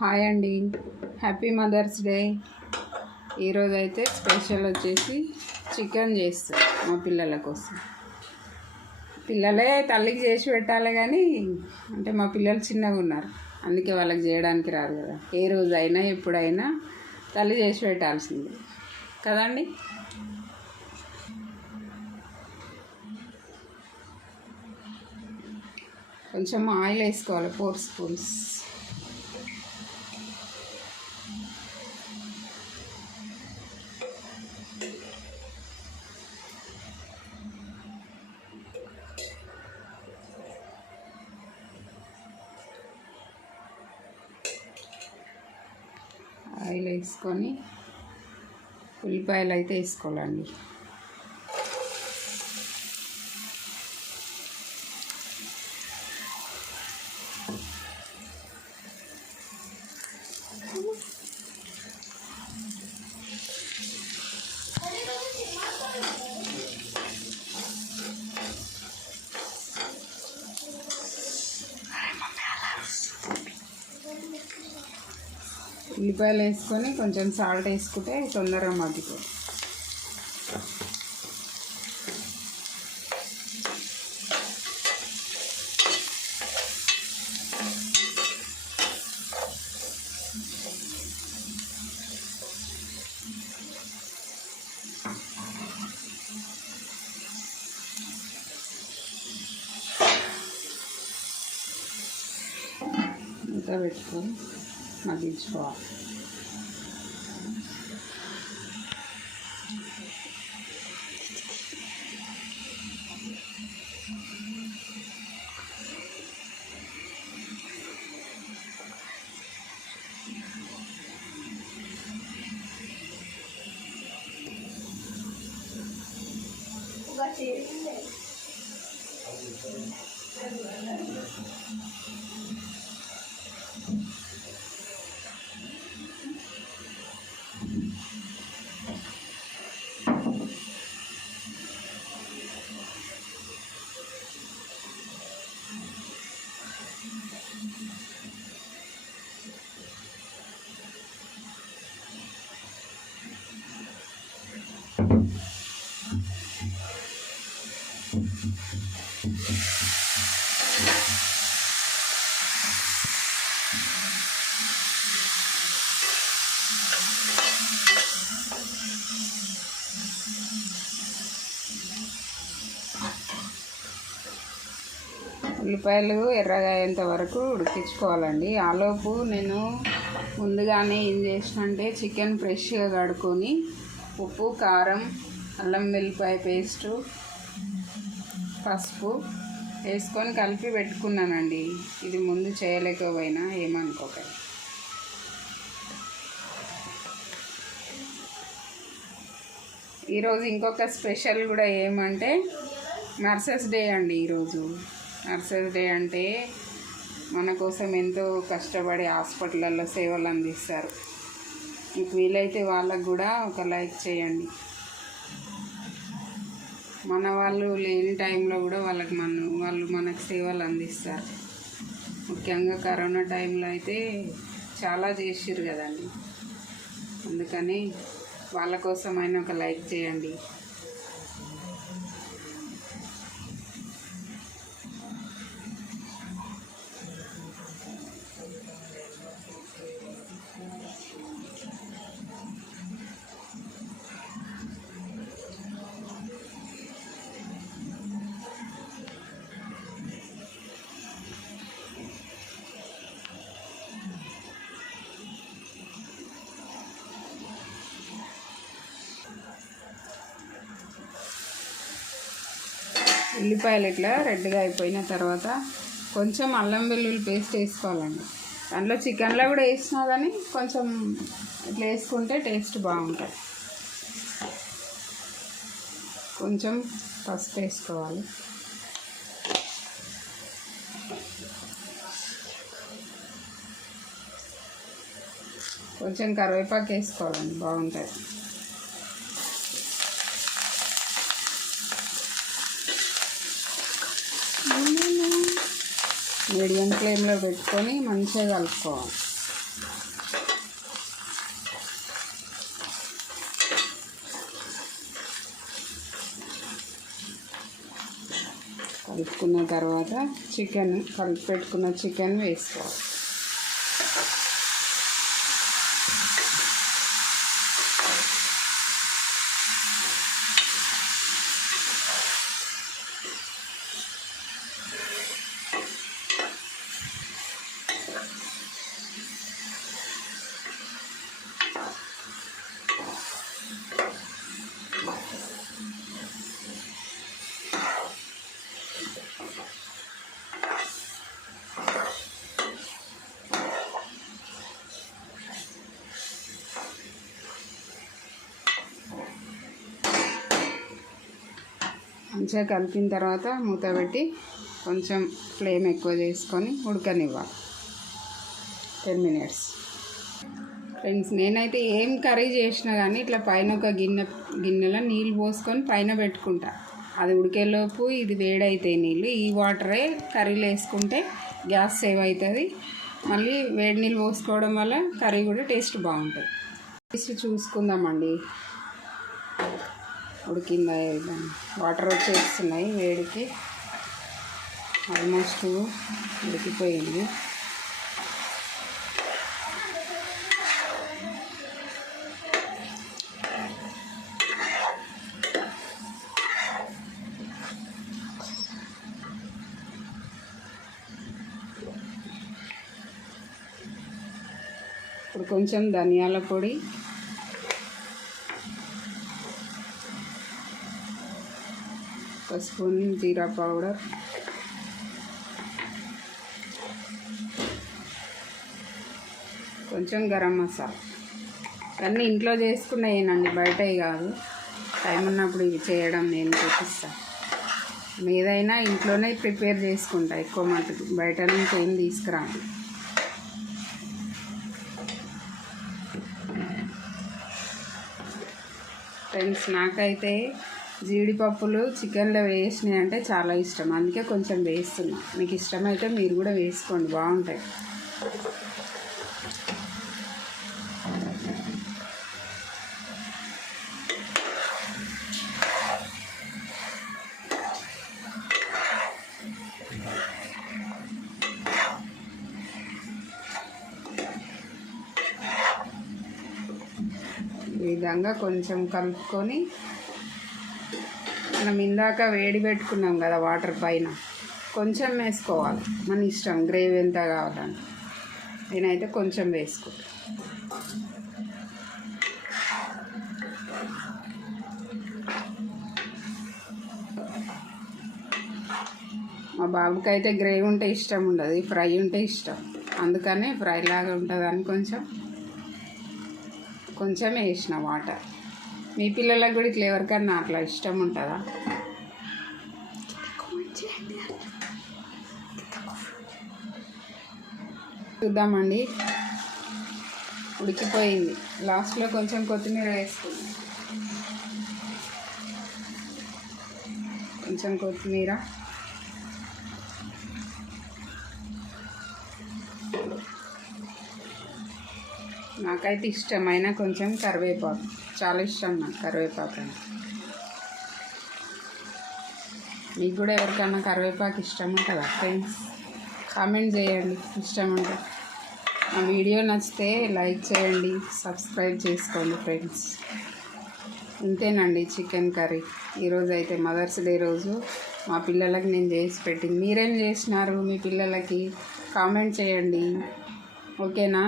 Hi అండి, happy mother's day. ఈరోజు అయితే స్పెషల్ వచ్చేసి చికెన్ చేస్తాం మా పిల్లల కోసం. పిల్లలే తల్లికి చేసి పెట్టాలి కానీ అంటే మా పిల్లలు చిన్నగా ఉన్నారు, అందుకే వాళ్ళకి చేయడానికి రాదు కదా. ఏ రోజైనా ఎప్పుడైనా తల్లి చేసి పెట్టాల్సింది కదండి. కొంచెం ఆయిల్ వేసుకోవాలి, 4 స్పూన్స్. ఆయిల్ వేసుకొని ఉల్లిపాయలు అయితే వేసుకోవాలండి. ఉల్లిపాయలు వేసుకొని కొంచెం సాల్ట్ వేసుకుంటే తొందరగా మగ్గిపోతుంది. ఇంత పెట్టుకొని మగ్గించుకోవాలి. ఉల్లిపాయలు ఎర్రగా అయ్యేంత వరకు ఉడికించుకోవాలండి. ఆలోపు నేను ముందుగానే ఏం చేసిన అంటే చికెన్ ఫ్రెష్గా కడుక్కొని ఉప్పు, కారం, అల్లం వెల్లిపాయ పేస్టు, పసుపు వేసుకొని కలిపి పెట్టుకున్నానండి. ఇది ముందు చేయలేకపోయినా ఏమనుకోకండి. ఈరోజు ఇంకొక స్పెషల్ కూడా ఏమంటే నర్సెస్ డే అండి. ఈరోజు నర్సెస్ డే అంటే మన కోసం ఎంతో కష్టపడి హాస్పిటల్లో సేవలు అందిస్తారు. మీకు వీలైతే వాళ్ళకు కూడా ఒక లైక్ చేయండి. మన వాళ్ళు లేని టైంలో కూడా వాళ్ళు మనకు సేవలు అందిస్తారు. ముఖ్యంగా కరోనా టైంలో అయితే చాలా చేసిర్రు కదండి. అందుకని వాళ్ళ కోసమైనా ఒక లైక్ చేయండి. ఉల్లిపాయలు ఇట్లా రెడ్గా అయిపోయిన తర్వాత కొంచెం అల్లం వెల్లుల్లి పేస్ట్ వేసుకోవాలండి. దాంట్లో చికెన్లో కూడా వేసినా కానీ కొంచెం ఇట్లా వేసుకుంటే టేస్ట్ బాగుంటుంది. కొంచెం పసుపు వేసుకోవాలి. కొంచెం కరివేపాకు వేసుకోవాలండి, బాగుంటుంది. మీడియం ఫ్లేమ్లో పెట్టుకొని మంచిగా కలుపుకోవాలి. కలుపుకున్న తర్వాత కలిపి పెట్టుకున్న చికెన్ వేసుకోవాలి. మంచిగా కలిపిన తర్వాత మూత పెట్టి కొంచెం ఫ్లేమ్ ఎక్కువ చేసుకొని ఉడకనివ్వాలి 10 minutes. ఫ్రెండ్స్, నేనైతే ఏం కర్రీ చేసినా కానీ ఇట్లా పైన ఒక గిన్నెలో నీళ్ళు పోసుకొని పైన పెట్టుకుంటా. అది ఉడికేలోపు ఇది వేడైతాయి నీళ్ళు. ఈ వాటరే కర్రీలో వేసుకుంటే గ్యాస్ సేవ్ అవుతుంది. మళ్ళీ వేడి నీళ్ళు పోసుకోవడం వల్ల కర్రీ కూడా టేస్ట్ బాగుంటుంది. టేస్ట్ చూసుకుందామండి ఉడికిందా. వాటర్ వచ్చేస్తున్నాయి వేడికి. ఆల్మోస్ట్ ఉడికిపోయింది. ఇప్పుడు కొంచెం ధనియాల పొడి, ఒక స్పూన్ జీరా పౌడర్, కొంచెం గరం మసాలా. అన్నీ ఇంట్లో చేసుకున్నాయేనండి, బయటవి కాదు. టైం ఉన్నప్పుడు ఇవి చేయడం నేను చూపిస్తాను. ఏదైనా ఇంట్లోనే ప్రిపేర్ చేసుకుంటా ఎక్కువ మటుకు, బయట నుంచి ఏం తీసుకురాను. ఫ్రెండ్స్, నాకైతే జీడిపప్పులు చికెన్లో వేసినాయి అంటే చాలా ఇష్టం, అందుకే కొంచెం వేస్తున్నా. మీకు ఇష్టమైతే మీరు కూడా వేసుకోండి, బాగుంటాయి. ఈ విధంగా కొంచెం కలుపుకొని మనం ఇందాక వేడి పెట్టుకున్నాం కదా వాటర్ పైన, కొంచెం వేసుకోవాలి. మన ఇష్టం గ్రేవీ ఎంత కావాలని. నేనైతే కొంచెం వేసుకుంటాను. మా బాబుకి అయితే గ్రేవీ ఉంటే ఇష్టం ఉండదు, ఫ్రై ఉంటే ఇష్టం. అందుకనే ఫ్రై లాగా ఉంటుందని కొంచెం వేసిన వాటర్. మీ పిల్లలకు కూడా ఇట్లా ఎవరికన్నా అట్లా ఇష్టం ఉంటుందా? చూద్దామండి. ఉడికిపోయింది. లాస్ట్లో కొంచెం కొత్తిమీర వేసుకుందాం. కొంచెం కొత్తిమీర, నాకైతే ఇష్టమైన కొంచెం కరివేపాకు, చాలా ఇష్టం నాకు కరివేపాకు అని. మీకు కూడా ఎవరికైనా కరివేపాకు ఇష్టం ఉంటుందా ఫ్రెండ్స్? కామెంట్ చేయండి ఇష్టం ఉంటే. మా వీడియో నచ్చితే లైక్ చేయండి, సబ్స్క్రైబ్ చేసుకోండి ఫ్రెండ్స్. ఇంతేనండి చికెన్ కర్రీ. ఈరోజు అయితే మదర్స్ డే రోజు మా పిల్లలకి నేను చేసి పెట్టింది. మీరేం చేసినారు మీ పిల్లలకి? కామెంట్ చేయండి, ఓకేనా?